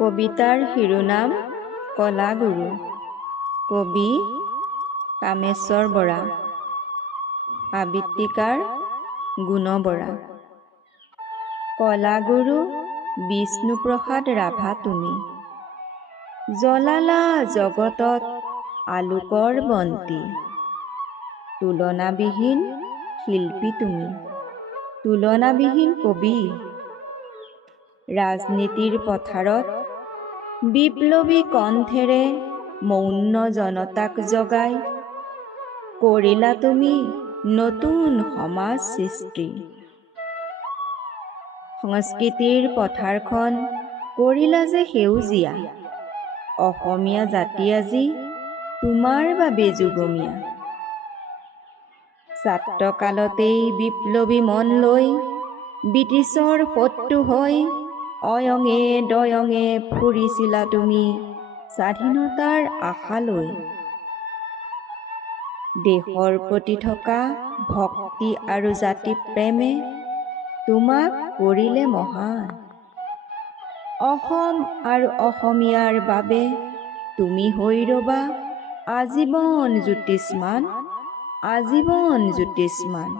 কবিতাৰ শিৰোনাম কলাগুৰু। কবি কামেশ্বৰ বৰা। আবৃত্তিকাৰ গুণ বৰা। কলাগুৰু বিষ্ণুপ্ৰসাদ ৰাভা তুমি, জ্বলালা জগতত আলোকৰ বন্তি। তুলনাবিহীন শিল্পী তুমি, তুলনাবিহীন কবি। ৰাজনীতিৰ পথাৰত বিপ্লৱী কণ্ঠেৰে মৌন জনতাক জগাই কৰিলা তুমি নতুন সমাজ সৃষ্টি। সংস্কৃতিৰ পথাৰখন কৰিলা যে সেউজীয়া, অসমীয়া জাতি আজি তোমাৰ বাবে যুগমীয়া। ছাত্ৰকালতেই বিপ্লৱী মন লৈ ব্ৰিটিছৰ শত্ৰু হৈ অয়ঙে দয়ঙে ফুৰিছিলা তুমি স্বাধীনতাৰ আশালৈ। দেশৰ প্ৰতি থকা ভক্তি আৰু জাতি প্ৰেমে তোমাক কৰিলে মহান। অসম আৰু অসমীয়াৰ বাবে তুমি হৈ ৰবা আজীৱন জ্যোতিষ্মান, আজীৱন জ্যোতিষ্মান।